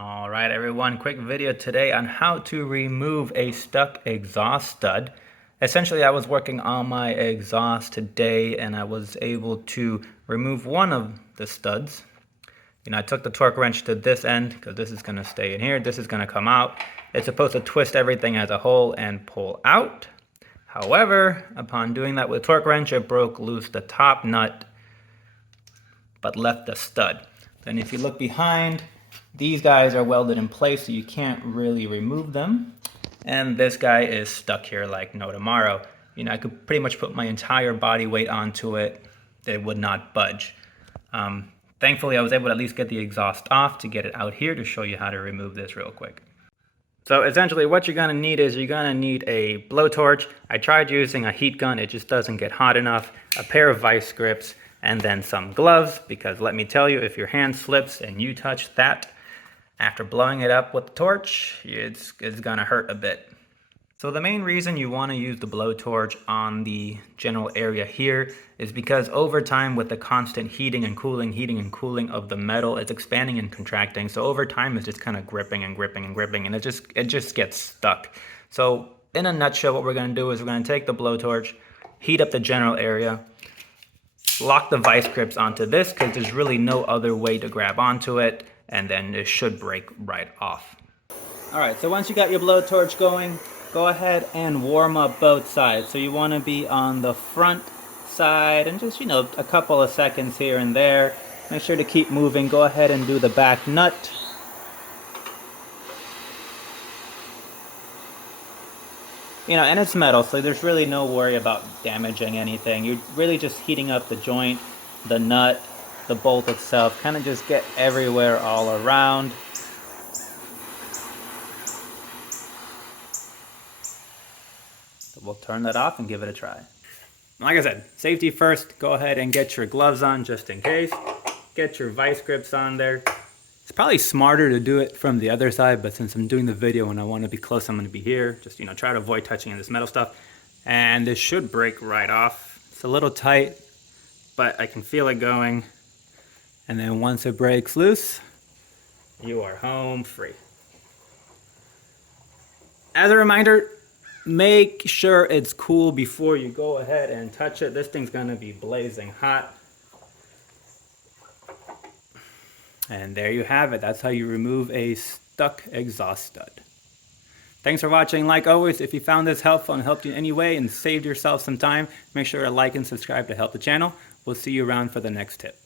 All right, everyone, quick video today on how to remove a stuck exhaust stud. Essentially, I was working on my exhaust today and I was able to remove one of the studs. I took the torque wrench to this end because this is going to stay in here. This is going to come out. It's supposed to twist everything as a whole and pull out. However, upon doing that with torque wrench, it broke loose the top nut but left the stud. Then if you look behind, these guys are welded in place, so you can't really remove them. And this guy is stuck here like no tomorrow. I could pretty much put my entire body weight onto it. It would not budge. Thankfully, I was able to at least get the exhaust off to get it out here to show you how to remove this real quick. So essentially what you're gonna need is you're gonna need a blowtorch. I tried using a heat gun, it just doesn't get hot enough. A pair of vice grips, and then some gloves, because let me tell you, if your hand slips and you touch that after blowing it up with the torch, it's gonna hurt a bit. So the main reason you want to use the blowtorch on the general area here is because over time, with the constant heating and cooling of the metal, it's expanding and contracting. So over time, it's just kind of gripping and it just gets stuck. So in a nutshell, what we're going to do is we're going to take the blowtorch, heat up the general area, lock the vice grips onto this because there's really no other way to grab onto it, and then it should break right off. All right, so once you got your blowtorch going, go ahead and warm up both sides. So you want to be on the front side and just, a couple of seconds here and there. Make sure to keep moving. Go ahead and do the back nut. And it's metal, so there's really no worry about damaging anything. You're really just heating up the joint, the nut, the bolt itself. Kind of just get everywhere all around. We'll turn that off and give it a try. Like I said, safety first. Go ahead and get your gloves on just in case. Get your vice grips on there. It's probably smarter to do it from the other side, but since I'm doing the video and I want to be close, I'm going to be here. Just, try to avoid touching this metal stuff. And this should break right off. It's a little tight, but I can feel it going. And then once it breaks loose, you are home free. As a reminder, make sure it's cool before you go ahead and touch it. This thing's gonna be blazing hot. And there you have it. That's how you remove a stuck exhaust stud. Thanks for watching. Like always, if you found this helpful and helped you in any way and saved yourself some time, make sure to like and subscribe to help the channel. We'll see you around for the next tip.